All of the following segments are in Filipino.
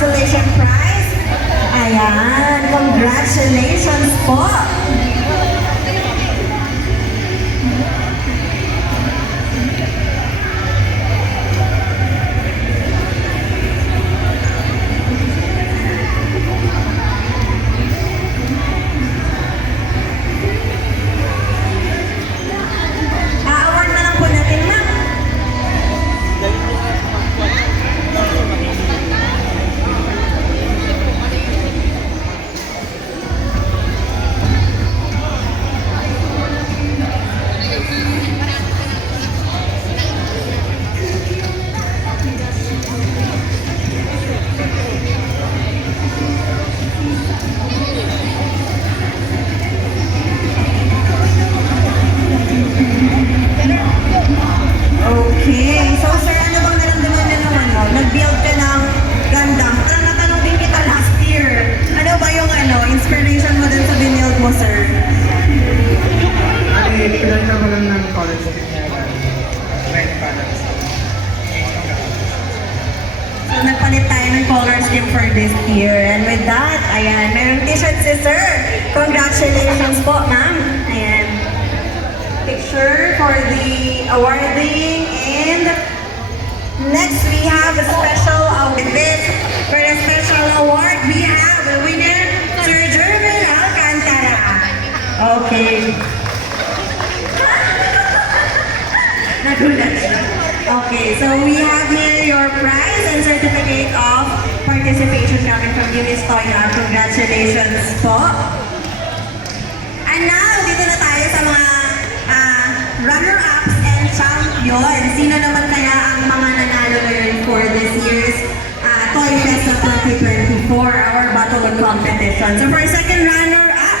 consolation prize. Ayan, congratulations po. A-award na lang po natin, ma'am. Okay. So, sir, ano bang naramdaman na naman, no? Nag-build ka ng Gundam. Parang natanong din kita last year. Ano ba yung inspiration mo dun sa binuild mo, sir? Ay, ilan ka lang ng college niya na red balance. So, nagpalit tayo ng color scheme for this year. And with that, ayan, mayroong t-shirt si sir. Congratulations po, ma'am. Ayan. Picture for the awarding. And next, we have a special with this. For a special award, we have a winner, Sir Jervin Alcantara. Okay. Nagulat siya. Okay, so we have here your prize and certificate of participation coming from you, Miss Toya. Congratulations po. And now, dito na tayo sa mga runner-ups and champion. Sino naman kaya ang mga nanalo ngayon for this year's Toy Festa 2024, our Battle of Competition. So for second runner-up,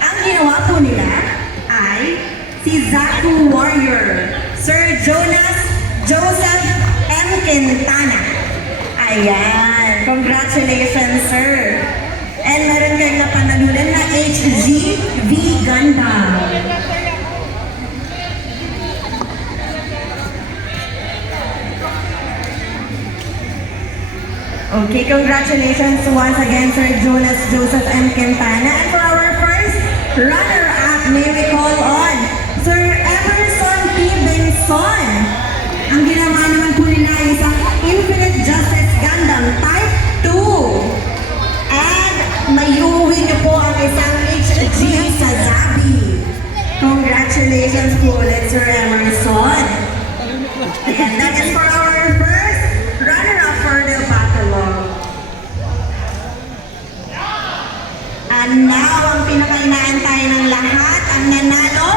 ang ginawa po nila ay si Zaku Warrior, Sir Jonas Joseph M. Quintana. Ayan. Congratulations, sir. And meron kayong napanalunan na HGV Gundam. Okay, congratulations once again, Sir Jonas Joseph M. Quintana. And for our first runner-up, may we call on Sir Emerson P. Benson. Ang ginawa naman po nila ay isang Infinite Justice Gundam Type 2. And may uwi niyo po ang isang HG Sazabi. Congratulations po ulit, Sir Emerson. And that is for our first runner-up for the Battle. And now, ang pinaka-inaantay ng lahat, ang nanalo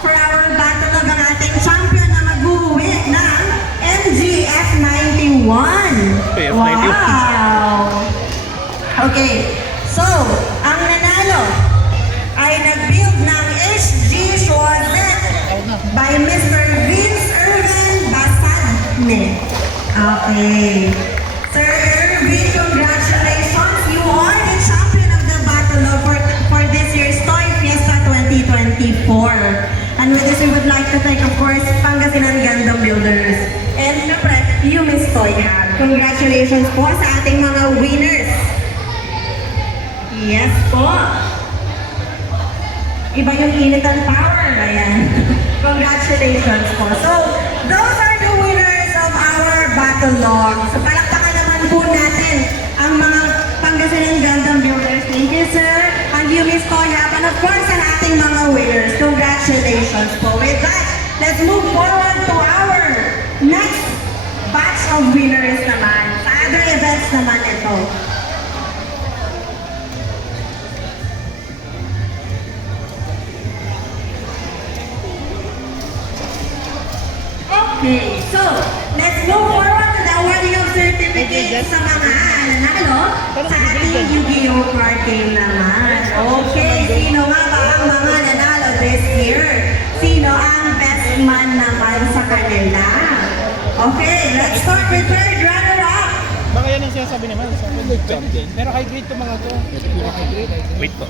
for our battle ang ating champion na mag-uwi ng MGF 91. Wow! Okay, so, ang nanalo ay nag-build ng HG Schwarzet by Mr. Vince Irvin Basadne. Okay. Sir Irvin, congratulations. You are the champion of the battle for this year's Toy Fiesta 2024. And with this, we would like to thank, of course, Pangasinan Gundam Builders. And syempre, you Miss Toy Hat. Congratulations po sa ating mga winners. Yes po. Iba yung init ang power. Ayan. Congratulations po. So, those are the winners of our battle log. So, palakpakan naman po natin ang mga Pangasinan Gundam Builders. Thank you, sir. And you, Miss Toya. And of course, ang ating mga winners. Congratulations po. With that, let's move forward to our next batch of winners naman. Sa other events naman ito. Okay, so, let's move forward to the awarding of certificates sa mga nanalo sa ating Yu-Gi-Oh! Card game naman. Okay, sino nga ba ang mga nanalo this year? Sino ang best man naman sa kanila? Okay, let's start with third runner-up. Baka yan ang sinasabi naman sa good champion. Pero high grade to mga to. High grade. Wait po.